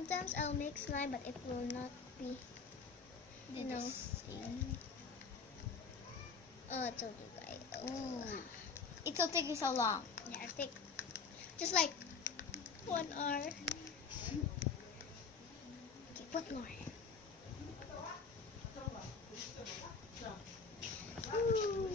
sometimes I'll make slime, but it will not be, you know. Oh, it's okay, guys. Ooh. It'll take you so long. Yeah, I think just like 1 hour. Okay, put more. Ooh.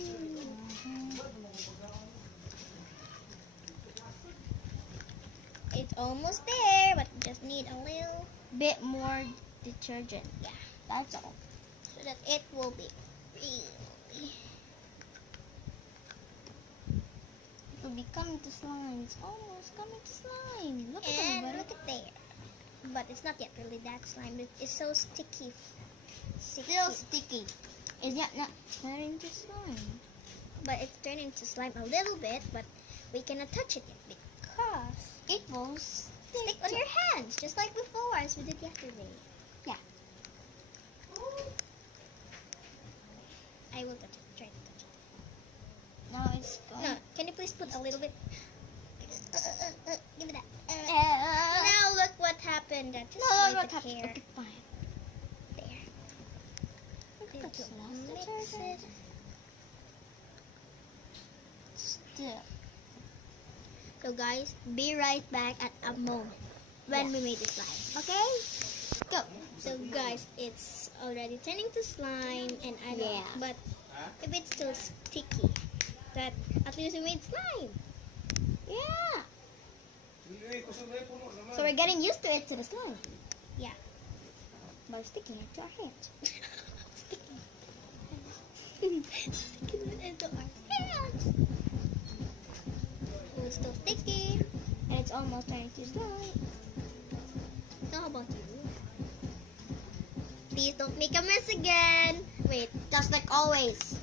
It's almost there, but just need a little Bit more detergent. Yeah. That's all. so that it will be really. It'll be coming to slime. It's almost coming to slime. Look at And everybody. look at there. But it's not yet really that slime. It's so sticky. Still sticky. Is that not turning to slime? But it's turning to slime a little bit, but we cannot touch it yet because It will stick stick on your hands, just like before, as we did yesterday. Yeah. I will touch it. Try to touch it. Now it's going. No, can you please put a little bit? Give me that. Uh, Now look what happened. That just no, with what the happened? hair. Okay, fine. There. That's Little lost mix detergent. it. Still. So guys, be right back at a moment when we made the slime. Okay? Go. So guys, it's already turning to slime, and I don't. Yeah. But if it's still sticky, that at least we made slime. Yeah. So we're getting used to it, to the slime. Yeah. By sticking it to our hands. Sticking it into our hands. Oh, it's still sticky. And it's almost turning to slime. So how about you? Please don't make a mess again. Wait. Just like always.